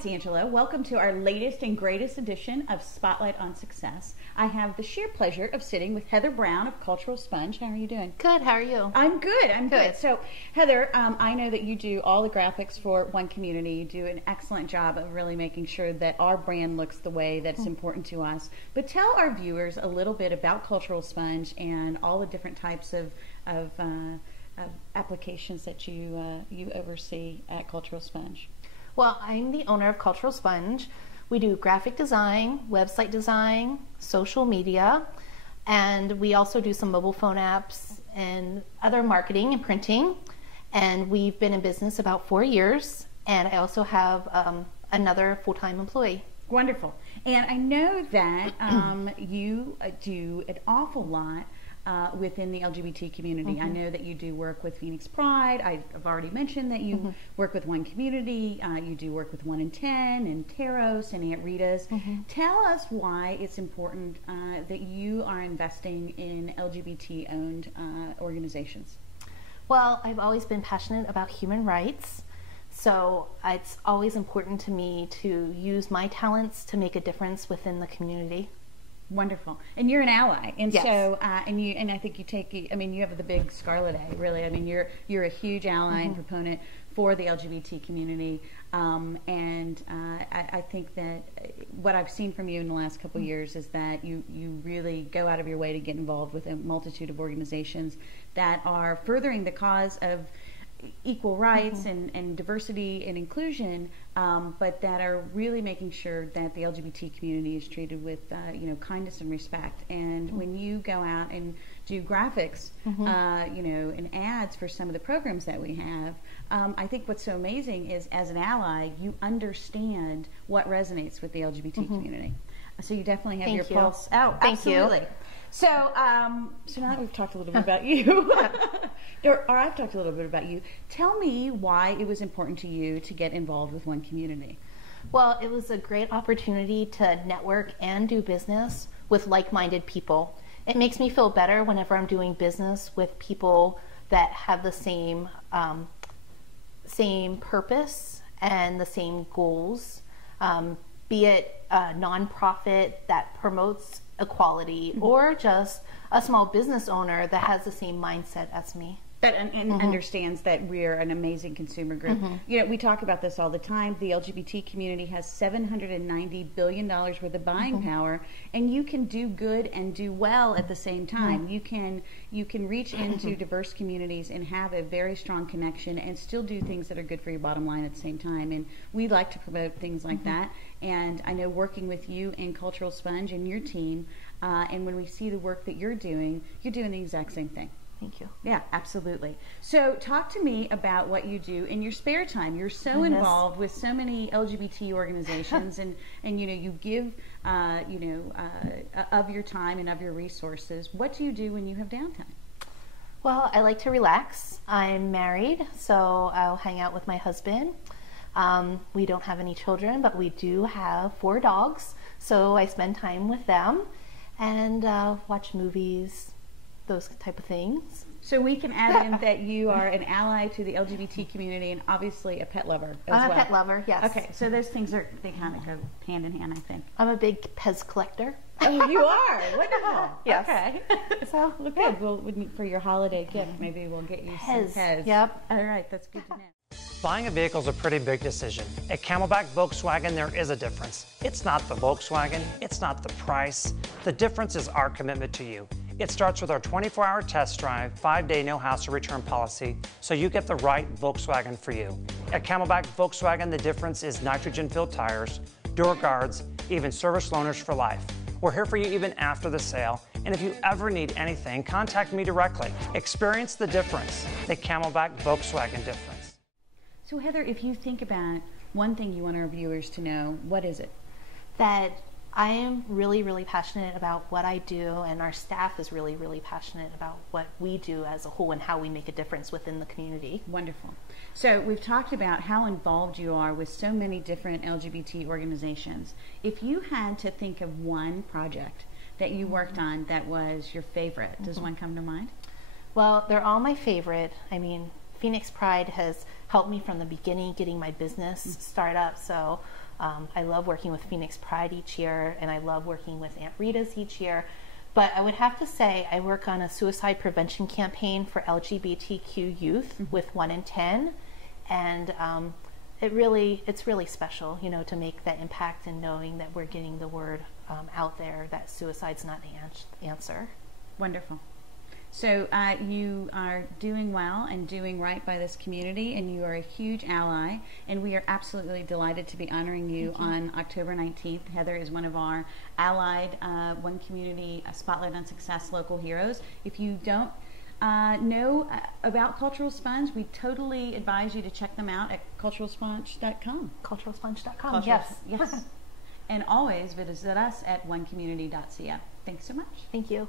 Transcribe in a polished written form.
it's Angela. Welcome to our latest and greatest edition of Spotlight on Success. I have the sheer pleasure of sitting with Heather Brown of Cultural Sponge. How are you doing? Good. How are you? I'm good. So, Heather, I know that you do all the graphics for One Community. You do an excellent job of really making sure that our brand looks the way that's important to us. But tell our viewers a little bit about Cultural Sponge and all the different types of applications that you oversee at Cultural Sponge. Well, I'm the owner of Cultural Sponge. We do graphic design, website design, social media, and we also do some mobile phone apps and other marketing and printing. And we've been in business about 4 years, and I also have another full-time employee. Wonderful. And I know that you do an awful lot within the LGBT community. I know that you do work with Phoenix Pride. I've already mentioned that you work with One Community. You do work with 1 in 10 and Taros and Aunt Rita's. Tell us why it's important that you are investing in LGBT-owned organizations. Well, I've always been passionate about human rights, so it's always important to me to use my talents to make a difference within the community. Wonderful. And you're an ally. And yes. So, and I think you have the big scarlet A, really. I mean, you're a huge ally and proponent for the LGBT community. I think that what I've seen from you in the last couple of years is that you really go out of your way to get involved with a multitude of organizations that are furthering the cause of equal rights and diversity and inclusion, but that are really making sure that the LGBT community is treated with kindness and respect. And when you go out and do graphics, and ads for some of the programs that we have, I think what's so amazing is, as an ally, you understand what resonates with the LGBT community. So you definitely have your pulse out. Thank you. So, so now that we've talked a little bit about you, or I've talked a little bit about you, tell me why it was important to you to get involved with One Community. Well, it was a great opportunity to network and do business with like-minded people. It makes me feel better whenever I'm doing business with people that have the same purpose and the same goals, be it a nonprofit that promotes equality or just a small business owner that has the same mindset as me. And understands that we're an amazing consumer group. You know, we talk about this all the time. The LGBT community has $790 billion worth of buying power, and you can do good and do well at the same time. You can reach into diverse communities and have a very strong connection and still do things that are good for your bottom line at the same time. And we like to promote things like that. And I know, working with you in Cultural Sponge and your team, and when we see the work that you're doing the exact same thing. Thank you. Yeah, absolutely. So talk to me about what you do in your spare time. You're so involved with so many LGBT organizations, and you give of your time and of your resources. What do you do when you have downtime? Well, I like to relax. I'm married, so I'll hang out with my husband. We don't have any children, but we do have 4 dogs, so I spend time with them and watch movies, those type of things. So we can add in that you are an ally to the LGBT community and obviously a pet lover as well. I'm a pet lover, yes. Okay, so those things they kind of go hand in hand, I think. I'm a big Pez collector. Oh, you are? Wonderful. Yes. Okay. So look good. Well, for your holiday gift, maybe we'll get you some Pez. Yep. All right, that's good to know. Buying a vehicle is a pretty big decision. At Camelback Volkswagen, there is a difference. It's not the Volkswagen, it's not the price. The difference is our commitment to you. It starts with our 24-hour test drive, 5-day no-hassle-return policy, so you get the right Volkswagen for you. At Camelback Volkswagen, the difference is nitrogen-filled tires, door guards, even service loaners for life. We're here for you even after the sale, and if you ever need anything, contact me directly. Experience the difference, the Camelback Volkswagen difference. So Heather, if you think about one thing you want our viewers to know, what is it? That I am really, really passionate about what I do, and our staff is really, really passionate about what we do as a whole and how we make a difference within the community. Wonderful. So we've talked about how involved you are with so many different LGBT organizations. If you had to think of one project that you worked on that was your favorite, does one come to mind? Well, they're all my favorite. I mean, Phoenix Pride has helped me from the beginning getting my business start up, so I love working with Phoenix Pride each year, and I love working with Aunt Rita's each year. But I would have to say I work on a suicide prevention campaign for LGBTQ youth with 1 in 10, and it's really special, you know, to make that impact and knowing that we're getting the word out there that suicide's not the answer. Wonderful. So you are doing well and doing right by this community, and you are a huge ally, and we are absolutely delighted to be honoring you on October 19th. Heather is one of our allied One Community Spotlight on Success local heroes. If you don't know about Cultural Sponge, we totally advise you to check them out at culturalsponge.com. Culturalsponge.com, yes. Yes. And always visit us at onecommunity.co. Thanks so much. Thank you.